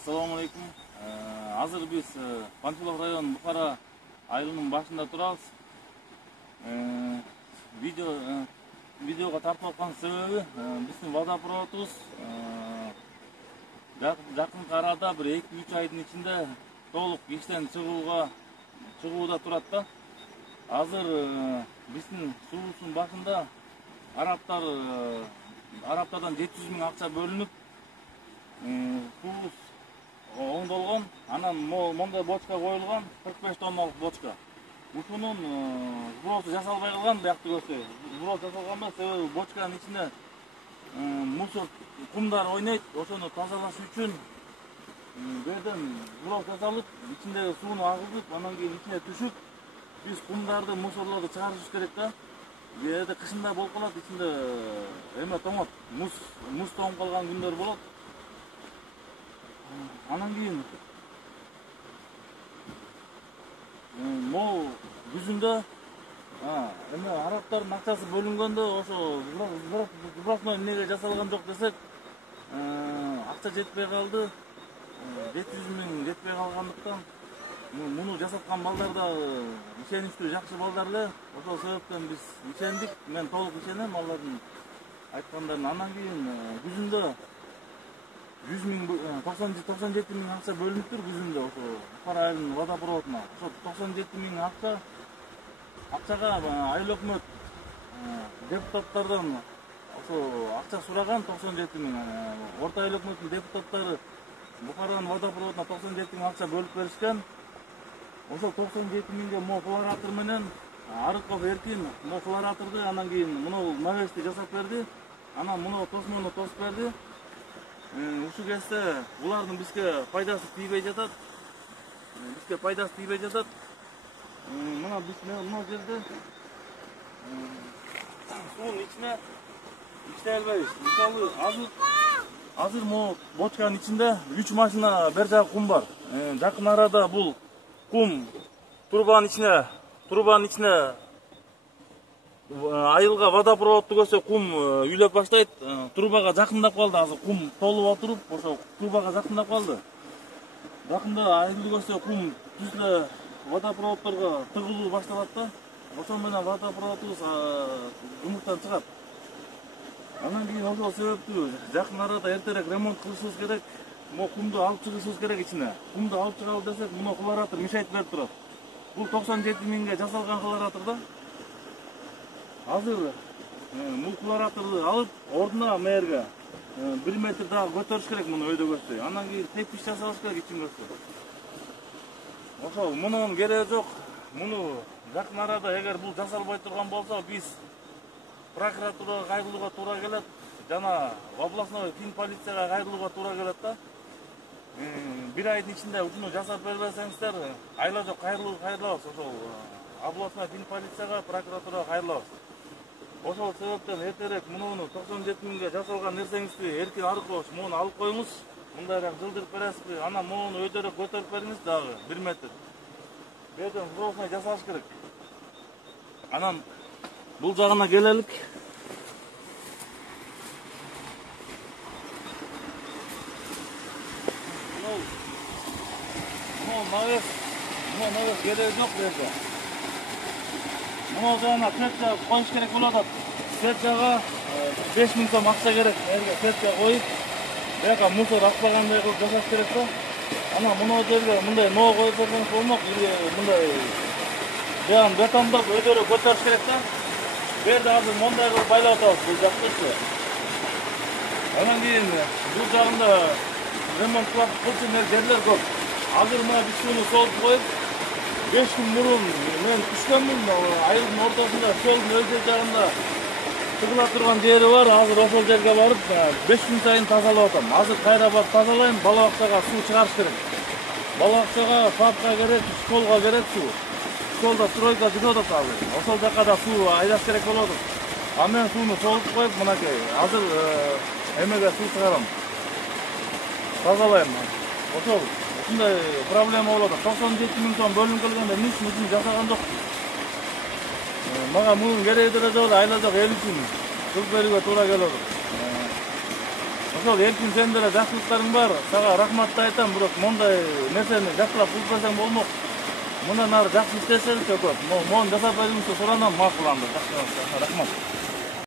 Assalamu alaikum. Азыр биз Панфилов район Бухара айылынын башында турабыз. Видеого тартып аткан себеби биздин водопроводубуз жакынкы арада бир 2-3 айдын ичинде толук иштен чыгууда турат да. Азыр биздин суубуздун башында Арабтардан 700 миң акча бөлүнүп, суубуз оңдолгон, анан мондай бочка коюлган, 45 тонналык бочка. Ушунун сбросу жасалбай калган, буякты көрсө. Сброс жасалганбы, себеби бочканын ичинде мусор, кумдар ойнойт, ошону тазалаш үчүн берден сброс жасалып, ичиндеги сууну агызып, анан кийин ичине түшүп, биз кумдарды, мусорлорду чыгарышыбыз керек да. Кээде кышында болуп калат, ичинде эме тоңот, муз тоңуп калган күндөр болот. Анан кийин могу күзүндө эме арабтардын акчасы бөлүнгөндө ошо сбросной эмнеге жасалган жок десек, акча жетпей калды. 700 миң жетпей калгандыктан муну жасаткан балдар да ишеничтүү, жакшы балдар эле. Ошол себептен биз ишендик. Мен толук ишенем алардын айткандарын. Анан кийин күзүндө 97 миң акча бөлүнүптүр күзүндө ошо Бухара айылынын водопроводуна. Ошо 97 миң акчага айыл өкмөт депутаттардан ошо акча сураган 97 миң. Орто айыл өкмөттүн депутаттары Бухаранын водопроводуна 97 миң акча бөлүп беришкен. Ошол 97 миңге флоратор менен Арыков Эркин флораторду, анан кийин муну навести жасап берди. Анан муну тосмону тосуп берди. Ушул кезде булардын бизге пайдасы тийбей жатат. Мына биз мына жерде суунун ичине иштей албайбыз. Мисалы азыр могу бочканын ичинде 3 машина бер жагы кум бар. Жакын арада бул кум трубанын ичине айылга водопроводду көрсө кум үйлөп баштайт. Трубага жакындап калды, азыр кум толуп отуруп, ошо трубага жакындап калды. Жакында айылды көрсө кум түз эле водопроводдорго тыгылуу башталат да. Ошол менен водопроводубуз жумуштан чыгат. Анан кийин ошол себептүү жакын арада эртерээк ремонт кылышыбыз керек. Кумду алып чыгышыбыз керек ичине. Кумду алып чыгалы десек, муну флоратор мешайт берип турат. Бул 97 миңге жасалган флоратор да. Азыр бул флораторду алып, ордуна мээрге 1 метр дагы көтөрүш керек муну өйдө көрсө. Андан кийин тепкич жасалыш керек ичин көрсө. Ошол мунун кереги жок. Муну жакын арада эгер бул жасалбай турган болсо, биз прокуратурага кайрылууга туура келет, жана областной фин полицияга кайрылууга туура келет да. 1 айдын ичинде ушуну жасап бербесеңиздер, айла жок кайрылабыз. Ошол областной фин полицияга, прокуратурага кайрылабыз. Ошол себептен эртерээк муну 97 миңге жасалган нерсеңизди Эркин Арыкович муну алып коюңуз. Мындайраак жылдырып бересизби? Анан муну өйдөрөөк көтөрүп бериңиз дагы 1 метр. Берден сбросной жасалыш керек. Анан бул жагына келелик. Навес кереги жок жерде. Мына жагына сетка коюш керек болуп атат. Сеткага 5 миң сом акча керек. Жерге сетка коюп, буяка мусор акпагандай кылып жасаш керек да. Анан мына жерге мындай ноо коюп берсеңиз болмок, мындай жагын бетондоп өйдөрөөк көтөрүш керек да. Бу жерде азыр мондай кылып байлап атабыз бул жактычы. Анан кийин бул жагында ремонт кылчу жерлер көп. Азыр мына биз суну солуп коюп, 5 күн мурун мен түшкөнмүн, айылдын ортосунда жолдун өз жагында тыгыла турган жери бар. Азыр ошол жерге барып 5 күн сайын тазалап атам. Азыр кайра барып тазалайм, бала бакчага суу чыгарыш керек. Бала бакчага, садка керек, школга керек суу. Школда стройка жүрүп атат азыр. Ошол жака да суу айдаш керек болот. А мен сууну солуп коюп, мынакей азыр эмеге суу чыгарам. Тазалайм. Ошол ушундай проблема болот. 97 миң сом бөлүнүп келгенде эмне үчүн ушуну жасаган жок? Мага мунун кереги деле жок, айла жок, эл үчүн кылып берүүгө туура келет. ошол эркин сенин деле жакшылыктарың бар. Сага рахматты айтам, бирок мондай нерсени жакшылап кылып койсоң болмок. Мындан ары жакшы иштесеңизчи көп. Мону жасап бериңизчи суранам, макуланды. Рахмат.